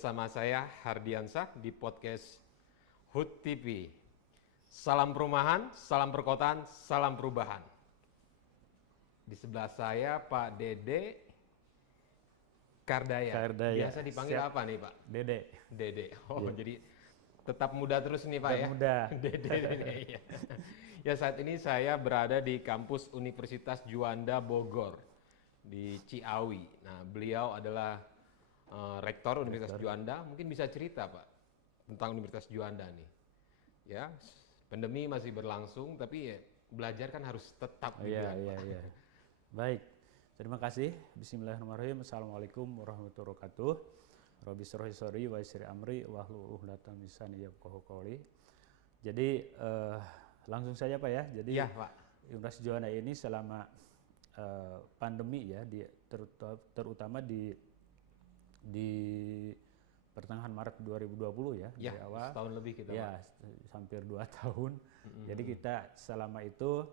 bersama saya Hardiansah di podcast HUT TV. Salam perumahan, salam perkotaan, salam perubahan. Di sebelah saya Pak Dede Kardaya. Biasa dipanggil Siap. apa nih Pak? Dede. Dede. Oh, jadi tetap muda terus nih Pak ya? Muda. Dede. Ya. Ya, saat ini saya berada di kampus Universitas Juanda Bogor di Ciawi. Nah, beliau adalah Rektor Universitas Juanda. Mungkin bisa cerita Pak tentang Universitas Juanda nih. Ya, pandemi masih berlangsung, tapi ya, belajar kan harus tetap Iya. Baik, terima kasih. Bismillahirrahmanirrahim. Assalamualaikum warahmatullahi wabarakatuh. Rabbi shrah sodri wa yassir amri wahlul 'uqdatam min lisani yafqahu qawli. Jadi langsung saja Pak ya. Jadi ya, Pak. Universitas Juanda ini selama pandemi ya, terutama di pertengahan Maret 2020 ya, dari awal. Setahun lebih kita. Ya, hampir 2 tahun. Jadi kita selama itu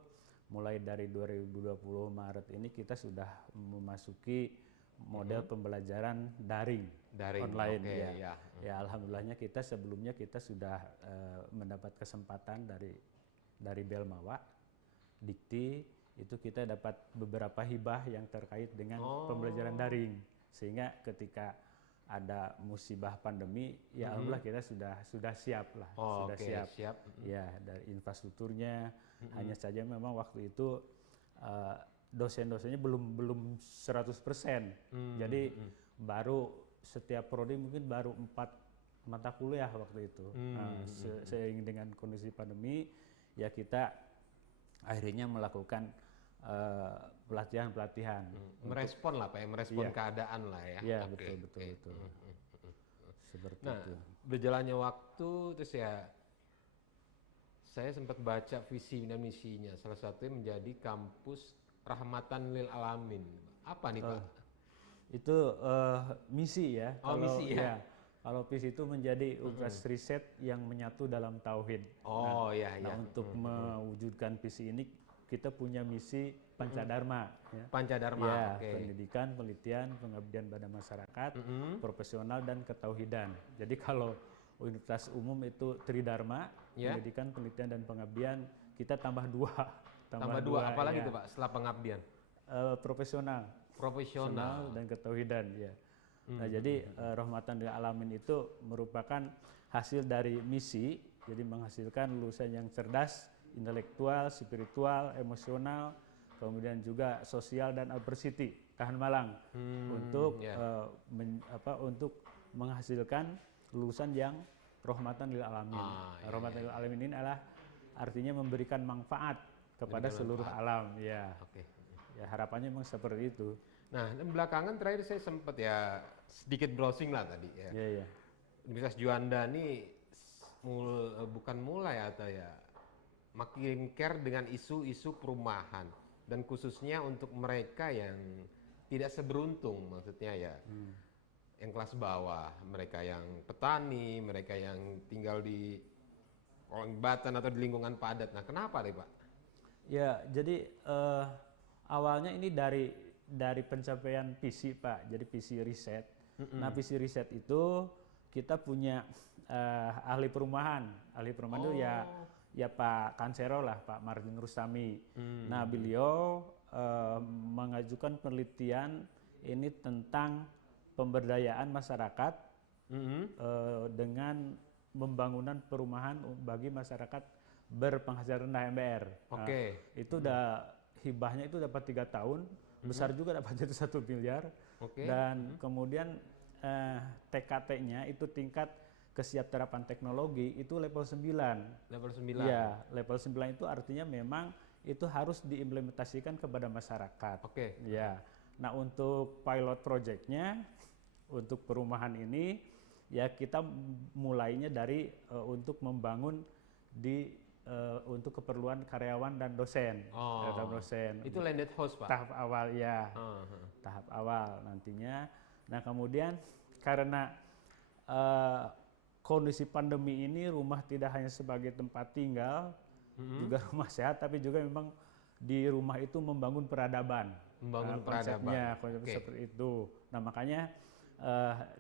mulai dari 2020 Maret ini kita sudah memasuki model pembelajaran daring online ya. Ya, alhamdulillahnya kita sebelumnya kita sudah mendapat kesempatan dari Belmawa, Dikti, itu kita dapat beberapa hibah yang terkait dengan pembelajaran daring, sehingga ketika ada musibah pandemi ya alhamdulillah kita sudah siap lah. Siap. Ya, dari infrastrukturnya. Hanya saja memang waktu itu dosen-dosennya belum 100%. Jadi baru setiap prodi mungkin baru 4 mata kuliah waktu itu. Seiring dengan kondisi pandemi ya kita akhirnya melakukan pelatihan-pelatihan. Merespon lah Pak ya, merespon keadaan lah ya. Iya, betul. Seperti itu. Berjalannya waktu terus ya saya sempat baca visi dan misinya. Salah satunya menjadi kampus rahmatan lil alamin. Apa nih Pak? Itu misi ya. Misi ya. Kalau visi itu menjadi universitas riset yang menyatu dalam tauhid. Untuk mewujudkan visi ini kita punya misi Pancadharma. Ya. Pancadharma, pendidikan, penelitian, pengabdian pada masyarakat, profesional dan ketauhidan. Jadi kalau universitas umum itu Tridharma, pendidikan, penelitian dan pengabdian, kita tambah 2. Tambah 2, apalagi itu Pak setelah pengabdian? Profesional dan ketauhidan ya. Nah, jadi Rahmatan lil Alamin itu merupakan hasil dari misi, jadi menghasilkan lulusan yang cerdas, intelektual, spiritual, emosional, kemudian juga sosial dan adversity, tahan malang, untuk untuk menghasilkan lulusan yang rahmatan lil alamin. Rahmatan lil alamin ini adalah artinya memberikan manfaat kepada seluruh alam, ya. Ya, harapannya memang seperti itu. Nah, belakangan terakhir saya sempat ya sedikit browsing lah tadi ya. Iya. Universitas Juanda ini bukan mulai atau ya makin care dengan isu-isu perumahan dan khususnya untuk mereka yang tidak seberuntung, maksudnya ya yang kelas bawah, mereka yang petani, mereka yang tinggal di kolong jembatan atau di lingkungan padat. Nah, kenapa deh Pak? Ya, jadi awalnya ini dari pencapaian visi Pak, jadi visi riset. Nah, visi riset itu kita punya ahli perumahan itu ya Pak Kansero lah, Pak Martin Rustami. Nah, beliau mengajukan penelitian ini tentang pemberdayaan masyarakat dengan pembangunan perumahan bagi masyarakat berpenghasilan rendah MBR. Itu udah hibahnya itu dapat 3 tahun, besar juga dapatnya itu 1 miliar. Dan kemudian TKT-nya itu tingkat kesiapterapan teknologi itu level 9. Level 9. Ya, level 9 itu artinya memang itu harus diimplementasikan kepada masyarakat. Ya. Nah, untuk pilot project-nya untuk perumahan ini ya kita mulainya dari untuk membangun untuk keperluan karyawan dan dosen. Itu landed house Pak? Tahap awal ya. Tahap awal nantinya. Nah, kemudian karena kondisi pandemi ini rumah tidak hanya sebagai tempat tinggal, juga rumah sehat, tapi juga memang di rumah itu membangun peradaban. Membangun peradaban. Konsepnya seperti itu. Nah, makanya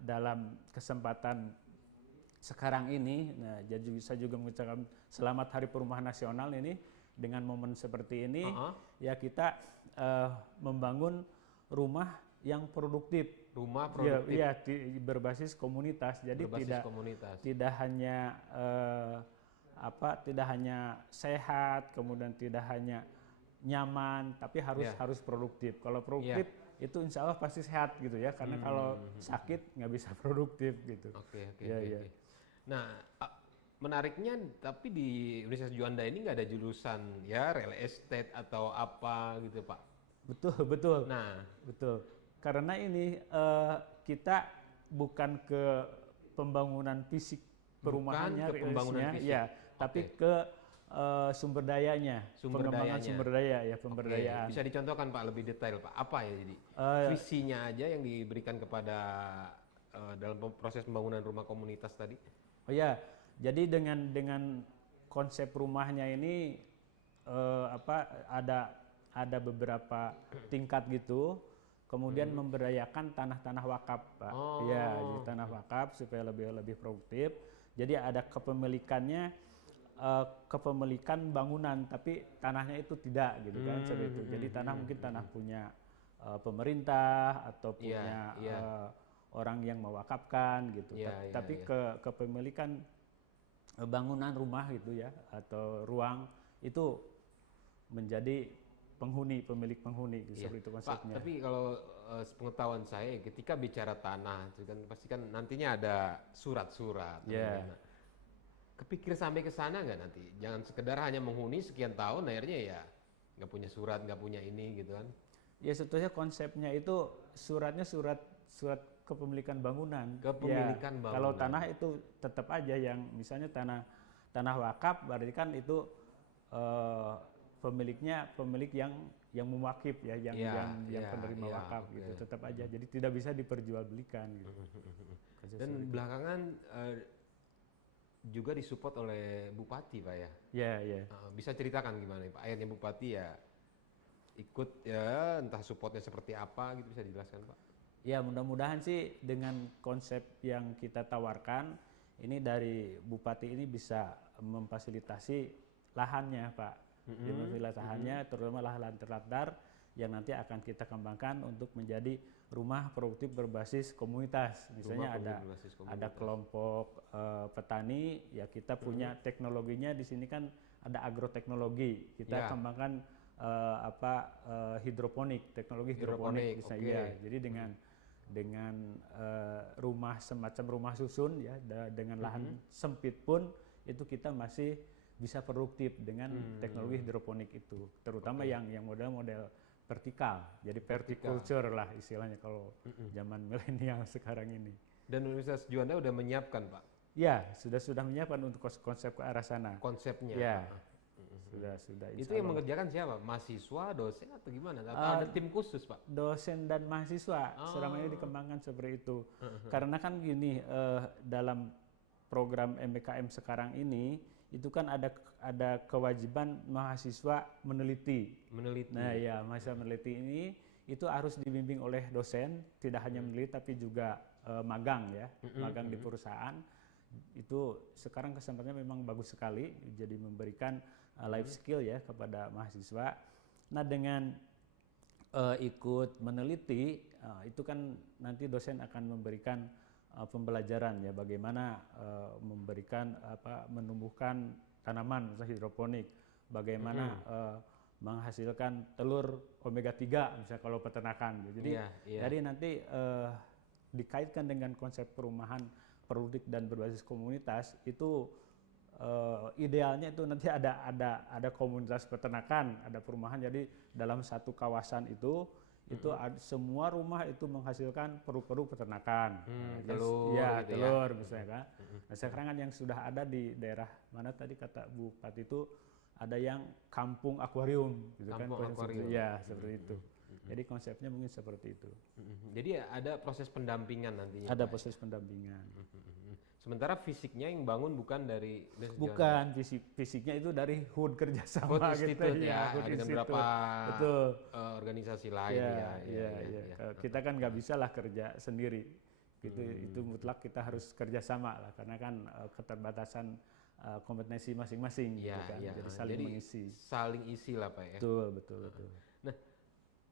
dalam kesempatan sekarang ini, nah, jadi saya juga mengucapkan selamat Hari Perumahan Nasional ini dengan momen seperti ini, ya kita membangun rumah yang produktif. Rumah produktif. Ya, berbasis komunitas. Jadi berbasis komunitas. tidak hanya tidak hanya sehat, kemudian tidak hanya nyaman, tapi harus produktif. Kalau produktif itu insya Allah pasti sehat gitu ya, karena kalau sakit nggak bisa produktif gitu. Oke. Ya. Nah, menariknya tapi di Universitas Juanda ini nggak ada jurusan ya real estate atau apa gitu Pak. Betul. Nah, betul. Karena ini kita bukan ke pembangunan fisik perumahannya, ya, tapi ke sumber dayanya, pengembangan sumber daya ya, pemberdayaan. Bisa dicontohkan Pak lebih detail Pak, apa ya jadi visinya aja yang diberikan kepada dalam proses pembangunan rumah komunitas tadi? Oh ya, jadi dengan konsep rumahnya ini ada beberapa tingkat gitu, kemudian memberdayakan tanah-tanah wakaf Pak. Ya, jadi tanah wakaf supaya lebih produktif. Jadi ada kepemilikannya, kepemilikan bangunan, tapi tanahnya itu tidak gitu kan, seperti itu. Jadi tanah mungkin tanah punya pemerintah atau punya orang yang mewakafkan gitu. Tapi kepemilikan bangunan rumah gitu ya, atau ruang itu menjadi pemilik penghuni gitu, seperti itu konsepnya. Pak, tapi kalau pengetahuan saya ketika bicara tanah itu kan pasti kan nantinya ada surat-surat. Kepikir sampai ke sana nggak nanti? Jangan sekedar hanya menghuni sekian tahun akhirnya ya nggak punya surat, nggak punya ini gitu kan? Ya sebetulnya konsepnya itu surat kepemilikan bangunan. Kepemilikan bangunan. Kalau tanah itu tetap aja yang misalnya tanah wakaf, berarti kan itu pemilik yang mewakif ya, yang penerima wakaf gitu, tetap aja. Jadi tidak bisa diperjualbelikan gitu. Dan belakangan juga disupport oleh Bupati Pak ya? Iya. Bisa ceritakan gimana Pak? Akhirnya Bupati ya ikut ya, entah supportnya seperti apa gitu, bisa dijelaskan Pak? Ya mudah-mudahan sih dengan konsep yang kita tawarkan ini dari Bupati ini bisa memfasilitasi lahannya Pak. Lahannya terutama lahan terlantar yang nanti akan kita kembangkan untuk menjadi rumah produktif berbasis komunitas. Misalnya ada kelompok petani, ya kita punya teknologinya di sini kan ada agroteknologi. Kita kembangkan hidroponik, teknologi hidroponik bisa Jadi dengan rumah semacam rumah susun ya, dengan lahan sempit pun itu kita masih bisa produktif dengan teknologi hidroponik itu, terutama yang model-model vertikal, jadi verticulture lah istilahnya kalau zaman milenial sekarang ini. Dan Universitas Juanda udah menyiapkan Pak? Ya, sudah menyiapkan untuk konsep ke arah sana. Konsepnya? Ya, sudah. Itu yang mengerjakan siapa? Mahasiswa, dosen atau gimana? Atau ada tim khusus Pak? Dosen dan mahasiswa, selama ini dikembangkan seperti itu. Karena kan gini, dalam program MBKM sekarang ini, itu kan ada kewajiban mahasiswa meneliti. Nah ya, mahasiswa meneliti ini itu harus dibimbing oleh dosen, tidak hanya meneliti tapi juga magang ya, magang di perusahaan. Itu sekarang kesempatannya memang bagus sekali, jadi memberikan life skill ya kepada mahasiswa. Nah dengan ikut meneliti itu kan nanti dosen akan memberikan pembelajaran ya, bagaimana menumbuhkan tanaman hidroponik, bagaimana menghasilkan telur omega 3 misalnya kalau peternakan. Jadi nanti dikaitkan dengan konsep perumahan produktif dan berbasis komunitas itu idealnya itu nanti ada komunitas peternakan, ada perumahan. Jadi dalam satu kawasan itu semua rumah itu menghasilkan produk-produk peternakan. Telur misalnya kan. Nah sekarang kan yang sudah ada di daerah mana tadi kata Bupati itu ada yang kampung akuarium gitu kan. Ya seperti itu. Jadi konsepnya mungkin seperti itu. Jadi ada proses pendampingan nantinya? Ada proses pendampingan. Sementara fisiknya yang bangun bukan dari fisiknya itu dari HUD kerjasama gitu ya, dengan beberapa organisasi lain. Kita kan nggak bisa lah kerja sendiri. gitu. Itu mutlak kita harus kerjasama lah, karena kan keterbatasan kompetensi masing-masing gitu kan. Jadi saling mengisi. Saling isi lah Pak ya. Betul, betul, betul. Nah,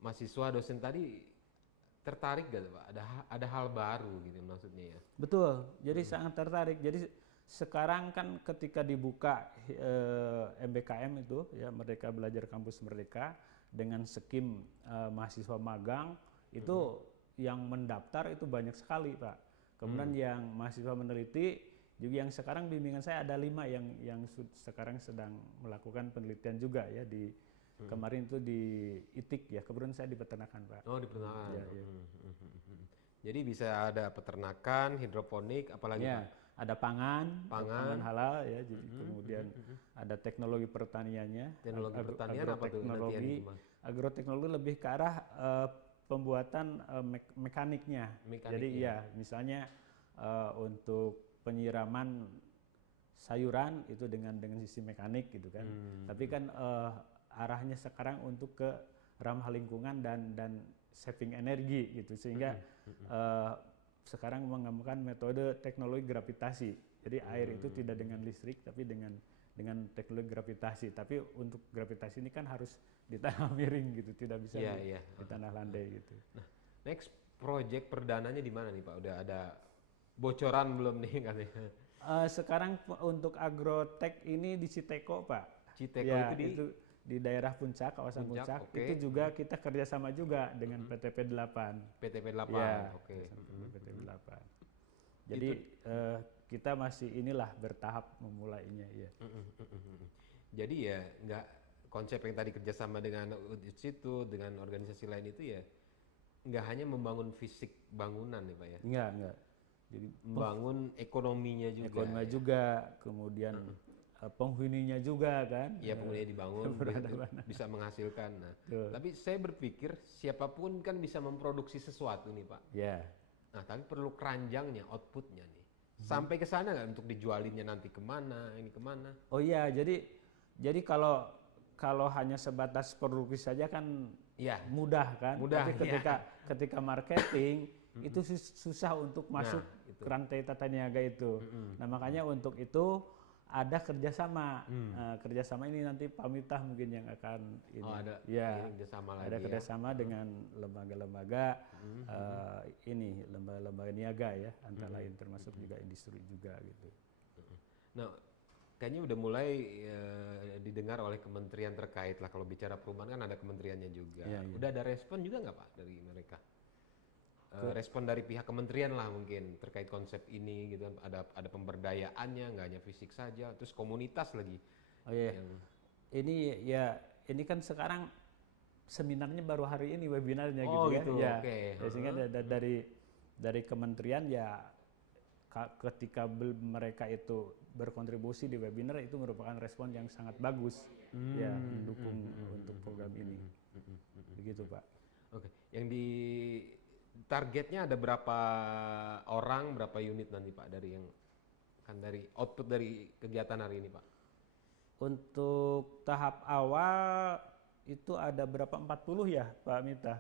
mahasiswa dosen tadi tertarik gak Pak? Ada hal baru gitu maksudnya ya? Betul, jadi sangat tertarik. Jadi sekarang kan ketika dibuka MBKM itu ya, Merdeka Belajar Kampus Merdeka dengan skim mahasiswa magang itu yang mendaftar itu banyak sekali Pak. Kemudian yang mahasiswa meneliti juga, yang sekarang bimbingan saya ada 5 yang sekarang sedang melakukan penelitian juga ya di kemarin itu di ITIK ya, kebetulan saya di peternakan Pak. Oh di peternakan. Ya, ya. Jadi bisa ada peternakan, hidroponik, apalagi ya, Pak? ada pangan halal ya, jadi kemudian ada teknologi pertaniannya. Teknologi pertanian apa tuh? Agroteknologi lebih ke arah pembuatan mekaniknya. Jadi ya misalnya untuk penyiraman sayuran itu dengan sistem mekanik gitu kan. Tapi kan arahnya sekarang untuk ke ramah lingkungan dan saving energi gitu, sehingga sekarang mengembangkan metode teknologi gravitasi. Jadi air itu tidak dengan listrik tapi dengan teknologi gravitasi. Tapi untuk gravitasi ini kan harus di tanah miring gitu, tidak bisa di tanah landai gitu. Nah, next project perdananya di mana nih Pak? Udah ada bocoran belum nih katanya? Sekarang untuk agrotech ini di Citeko Pak. Citeko ya, itu di daerah Puncak, kawasan Puncak. Okay. Itu juga kita kerjasama juga dengan PTP 8. PTP 8, ya, oke. PTP 8. Jadi kita masih inilah bertahap memulainya ya. Jadi ya nggak, konsep yang tadi kerjasama dengan situ, dengan organisasi lain itu ya nggak hanya membangun fisik bangunan ya Pak ya? Enggak. Jadi membangun ekonominya juga. Ekonominya juga, kemudian penghuninya juga kan. Iya, penghuninya dibangun, bisa menghasilkan. Nah, tapi saya berpikir siapapun kan bisa memproduksi sesuatu nih Pak. Ya. Nah, tapi perlu keranjangnya, outputnya nih. Sampai ke sana nggak untuk dijualinnya nanti kemana, ini kemana? Oh iya, jadi kalau hanya sebatas produksi saja kan mudah kan. Tapi ketika marketing itu susah untuk masuk ke rantai tata niaga itu. Nah makanya untuk itu ada kerjasama. Kerjasama ini nanti Pak Miftah mungkin yang akan ini. Oh, ada kerjasama lagi. Ada kerjasama dengan lembaga-lembaga ini, lembaga-lembaga niaga ya, antara lain termasuk juga industri juga gitu. Nah, kayaknya udah mulai didengar oleh kementerian terkait lah. Kalau bicara perubahan kan ada kementeriannya juga. Udah ada respon juga nggak Pak dari mereka? Respon dari pihak kementerian lah mungkin terkait konsep ini gitu kan, ada pemberdayaannya, nggak hanya fisik saja, terus komunitas lagi. Oh iya. Ini kan sekarang seminarnya baru hari ini, webinarnya gitu ya. Okay. Ya, sehingga dari kementerian ya ketika mereka itu berkontribusi di webinar itu merupakan respon yang sangat bagus ya, mendukung untuk program ini. Begitu Pak. Oke. Yang di targetnya ada berapa orang, berapa unit nanti Pak dari output dari kegiatan hari ini Pak? Untuk tahap awal itu ada berapa, 40 ya Pak Miftah?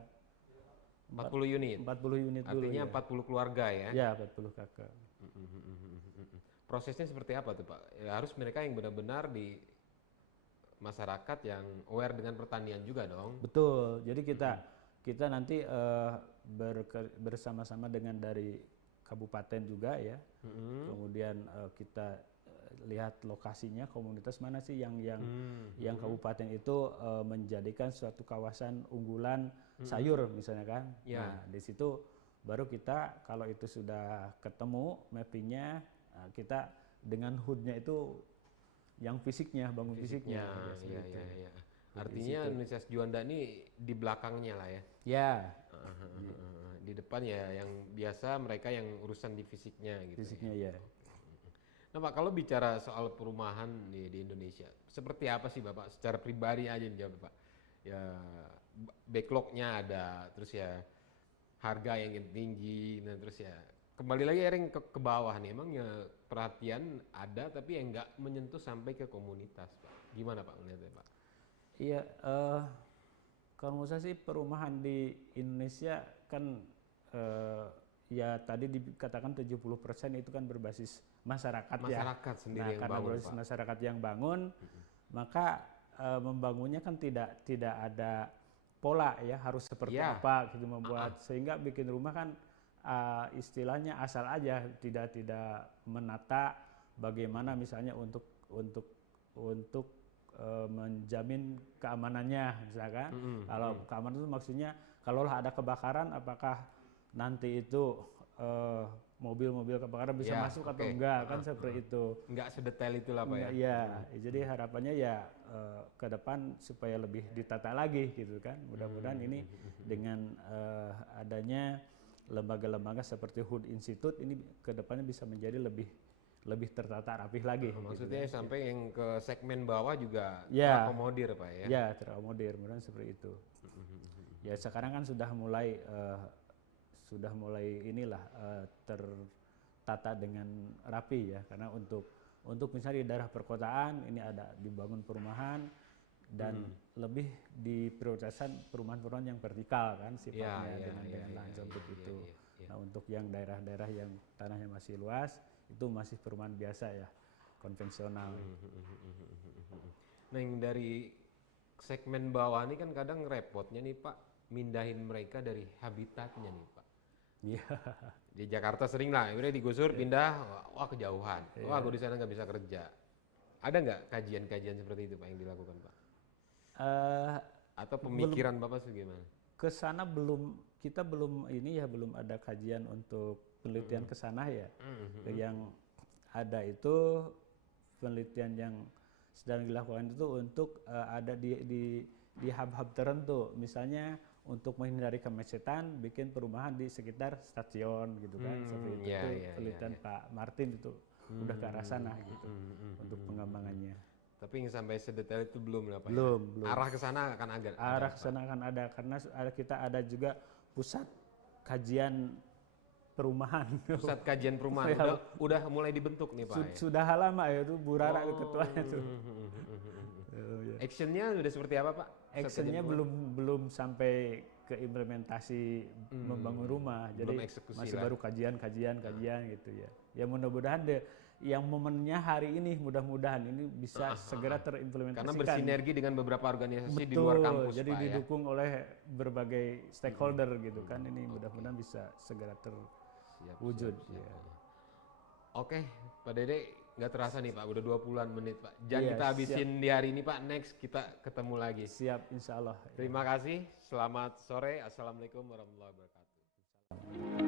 40 unit? 40 unit dulu. Artinya ya. 40 keluarga ya? Ya, 40 kakak. Prosesnya seperti apa tuh Pak? Ya, harus mereka yang benar-benar di masyarakat yang aware dengan pertanian juga dong? Betul, jadi kita nanti bersama-sama dengan dari kabupaten juga ya, kemudian kita lihat lokasinya, komunitas mana sih yang kabupaten itu menjadikan suatu kawasan unggulan sayur misalnya kan. Nah di situ baru kita kalau itu sudah ketemu mappingnya, kita dengan HUD-nya itu yang fisiknya, bangun fisiknya. Iya. Artinya Universitas Juanda ini di belakangnya lah ya? Ya. Di depan ya yang biasa mereka yang urusan di fisiknya gitu. Fisiknya ya. Nah Pak, kalau bicara soal perumahan di Indonesia, seperti apa sih Bapak secara pribadi aja menjawab Pak? Ya backlognya ada, terus ya harga yang tinggi, nah terus ya kembali lagi ke bawah nih, emang ya perhatian ada tapi yang nggak menyentuh sampai ke komunitas Pak. Gimana Pak melihatnya Pak? Iya, kalau menurut saya sih perumahan di Indonesia kan ya tadi dikatakan 70% itu kan berbasis masyarakat ya. Masyarakat sendiri Nah, yang karena bangun, berbasis Pak. masyarakat yang bangun, maka membangunnya kan tidak ada pola ya, harus seperti Ya. apa gitu membuat, sehingga bikin rumah kan istilahnya asal aja, tidak menata bagaimana misalnya untuk menjamin keamanannya misalkan. Kalau keamanan itu maksudnya kalaulah ada kebakaran, apakah nanti itu mobil-mobil kebakaran bisa Ya, masuk atau oke. enggak, kan seperti itu. Nggak sedetail itulah Pak ya. Enggak, ya. Jadi harapannya ya ke depan supaya lebih ditata lagi gitu kan. Mudah-mudahan ini dengan adanya lembaga-lembaga seperti HUD Institute ini ke depannya bisa menjadi lebih tertata rapih lagi. Maksudnya gitu. sampai yang ke segmen bawah juga Ya. terakomodir Pak ya. Ya, terakomodir, mudah seperti itu. Ya sekarang kan sudah mulai inilah tertata dengan rapi ya, karena untuk misalnya di daerah perkotaan ini ada dibangun perumahan dan lebih diprioritaskan perumahan-perumahan yang vertikal kan sifatnya dengan lahan sempit itu. Nah untuk yang daerah-daerah yang tanahnya masih luas itu masih perumahan biasa ya, konvensional. Nah yang dari segmen bawah ini kan kadang repotnya nih Pak, mindahin mereka dari habitatnya nih Pak. Iya. Di Jakarta sering lah, udah digusur pindah, wah kejauhan, wah gue di sana nggak bisa kerja. Ada nggak kajian-kajian seperti itu Pak yang dilakukan Pak? Atau pemikiran Bapak gimana? Ke sana kita belum ada kajian untuk penelitian ke sana ya. Yang ada itu penelitian yang sedang dilakukan itu untuk ada di hub-hub tertentu, misalnya untuk menghindari kemacetan bikin perumahan di sekitar stasiun gitu kan, seperti itu. Itu penelitian Pak Martin itu udah ke arah sana gitu untuk pengembangannya. Tapi yang sampai sedetail itu belum lah Pak. Belum. Arah ke sana akan Arah ke sana akan ada, karena kita ada juga pusat kajian perumahan. Pusat kajian perumahan udah mulai dibentuk nih Pak. Sudah lama ya, itu Bu Rara ketuanya tuh. Actionnya sudah seperti apa Pak? Actionnya belum sampai ke implementasi membangun rumah, jadi masih baru kajian gitu ya. Ya mudah-mudahan yang momennya hari ini, mudah-mudahan ini bisa segera terimplementasikan. Karena bersinergi dengan beberapa organisasi di Betul, luar kampus jadi Pak didukung oleh berbagai stakeholder gitu kan, ini mudah-mudahan bisa segera terwujud. Ya. Oke, Pak Dede, nggak terasa nih Pak, udah 20-an menit Pak. Jangan Iya, kita habisin di hari ini Pak, next kita ketemu lagi. Siap, insya Allah. Terima kasih, selamat sore, Assalamualaikum warahmatullahi wabarakatuh.